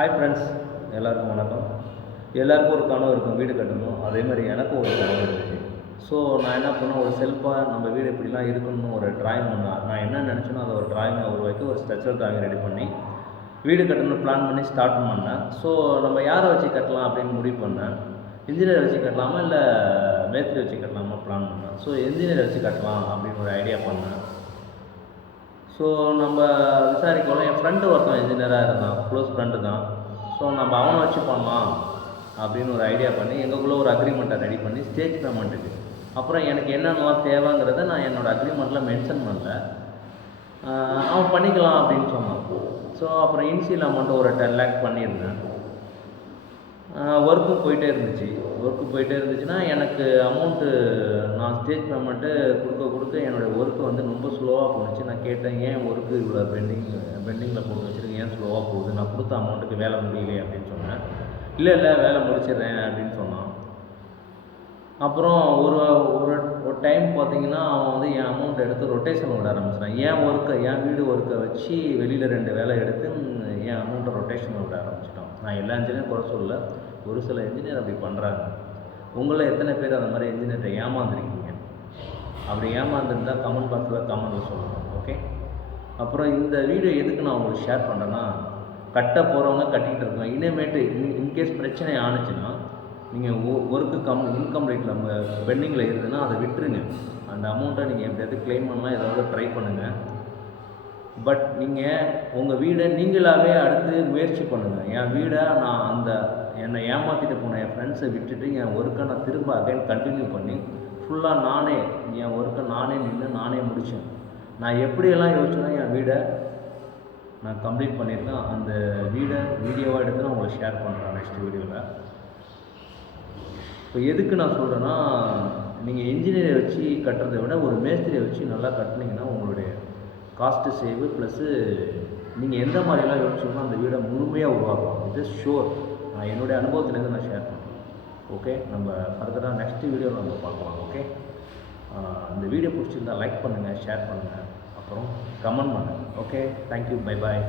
Hi friends, எல்லாருக்கும் வணக்கம். எல்லாருக்கும் ஒரு கனவு இருக்கும், வீடு கட்டணும். அதே மாதிரி எனக்கும் ஒரு கனவு இருந்துச்சு. ஸோ நான் என்ன பண்ணேன், ஒரு செல்ஃபாக நம்ம வீடு இப்படிலாம் இருக்கணும்னு ஒரு ட்ராயிங் பண்ணேன். நான் என்ன நினச்சேனோ அதை ஒரு ட்ராயிங்கை உருவாக்கி ஒரு ஸ்ட்ரக்சர் ட்ராயிங் ரெடி பண்ணி வீடு கட்டணும்னு பிளான் பண்ணி ஸ்டார்ட் பண்ணேன். ஸோ நம்ம யாரை வச்சு கட்டலாம் அப்படின்னு முடிவு பண்ணேன். இன்ஜினியர் வச்சு கட்டலாமா இல்லை மேஸ்திரி வச்சு கட்டலாமா பிளான் பண்ணேன். ஸோ இன்ஜினியர் வச்சு கட்டலாம் அப்படின்னு ஒரு ஐடியா பண்ணேன். ஸோ நம்ம விசாரிக்கணும். என் ஃப்ரெண்டு ஒருத்தன் இன்ஜினியராக இருந்தான், க்ளோஸ் ஃப்ரெண்டு தான். ஸோ நம்ம அவனை வச்சு பண்ணலாம் அப்படின்னு ஒரு ஐடியா பண்ணி எங்களுக்குள்ளே ஒரு அக்ரிமெண்ட்டை ரெடி பண்ணி ஸ்டேஜ் பேமெண்ட்டுக்கு அப்புறம் எனக்கு என்னென்னலாம் தேவைங்கிறத நான் என்னோடய அக்ரிமெண்ட்டில் மென்ஷன் பண்ணல. அவன் பண்ணிக்கலாம் அப்படின்னு சொன்னான். ஸோ அப்புறம் இனிஷியல் அமௌண்ட்டு ஒரு 10 lakh பண்ணியிருந்தேன். ஒர்க்கும் போயிட்டே இருந்துச்சுன்னா எனக்கு அமௌண்ட்டு நான் ஸ்டேஜ் பேமெண்ட்டு கொடுக்க என்னோடய ஒர்க்கு வந்து ரொம்ப ஸ்லோவாக போணுச்சு. நான் கேட்டேன், ஏன் ஒர்க்கு இவ்வளோ பெண்டிங்கில் போட்டு வச்சுருக்கேன், ஏன் ஸ்லோவாக போகுது, நான் கொடுத்த அமௌண்ட்டுக்கு வேலை முடியலையே அப்படின்னு சொன்னேன். இல்லை வேலை முடிச்சிடுறேன் அப்படின்னு சொன்னான். அப்புறம் ஒரு டைம் பார்த்தீங்கன்னா அவன் வந்து என் அமௌண்ட் எடுத்து ரொட்டேஷன் விட ஆரம்பிச்சிட்டான். என் வீடு ஒர்க்கை வச்சு வெளியில் 2 வேலை எடுத்து என் அமௌண்ட்டை ரொட்டேஷன் விட ஆரம்பிச்சிட்டான். நான் எல்லா இன்ஜினியரும் குறை சொல்ல, ஒரு சில இன்ஜினியர் அப்படி பண்ணுறாங்க. உங்களில் எத்தனை பேர் அந்த மாதிரி இன்ஜினியர்கிட்ட ஏமாந்துருக்கீங்க? அப்படி ஏமாந்துருந்தால் கமெண்ட் பாக்ஸில் கமெண்ட்டில் சொல்லணும். ஓகே. அப்புறம் இந்த வீடியோ எதுக்கு நான் உங்களுக்கு ஷேர் பண்ணுறேன்னா, கட்ட போகிறவங்க கட்டிக்கிட்டு இருக்காங்க. இனிமேட்டு இன்கேஸ் பிரச்சனை ஆணுச்சுன்னா நீங்கள் ஒர்க்கு இன்கம்ப்ளீட் நம்ம பெண்டிங்கில் இருந்ததுன்னா அதை விட்டுருங்க. அந்த அமௌண்ட்டை நீங்கள் எப்படியாவது கிளைம் பண்ணலாம், ஏதாவது ட்ரை பண்ணுங்கள். பட் நீங்கள் உங்கள் வீடை நீங்களாகவே அடுத்து முயற்சி பண்ணுங்கள். என் வீடை நான் என்னை ஏமாற்றிட்டு போன என் ஃப்ரெண்ட்ஸை விட்டுட்டு என் ஒர்க்கை நான் திரும்ப அகைன் கண்டினியூ பண்ணி ஃபுல்லாக என் ஒர்க்கை நானே முடித்தேன். நான் எப்படியெல்லாம் யோசிச்சேன்னா என் வீடை நான் கம்ப்ளீட் பண்ணியிருக்கேன். அந்த வீடியோவாக எடுத்து நான் உங்களுக்கு ஷேர் பண்ணுறேன் நெக்ஸ்ட் வீடியோவில். இப்போ எதுக்கு நான் சொல்கிறேன்னா, நீங்கள் இன்ஜினியரை வச்சு கட்டுறதை விட ஒரு மேஸ்திரியை வச்சு நல்லா கட்டினீங்கன்னா உங்களுடைய காஸ்ட்டு சேவு ப்ளஸ்ஸு நீங்கள் எந்த மாதிரிலாம் யோசிச்சோம்னா அந்த வீடை முழுமையாக உருவாக்கும். இது ஷோர். நான் என்னுடைய அனுபவத்துலேருந்து நான் ஷேர் பண்ணுறேன். ஓகே, நம்ம ஃபர்தராக நெக்ஸ்ட் வீடியோவில் நம்ம பார்க்கலாம். ஓகே, இந்த வீடியோ பிடிச்சிருந்தால் லைக் பண்ணுங்கள், ஷேர் பண்ணுங்கள், அப்புறம் கமெண்ட் பண்ணுங்கள். Okay, thank you, bye bye.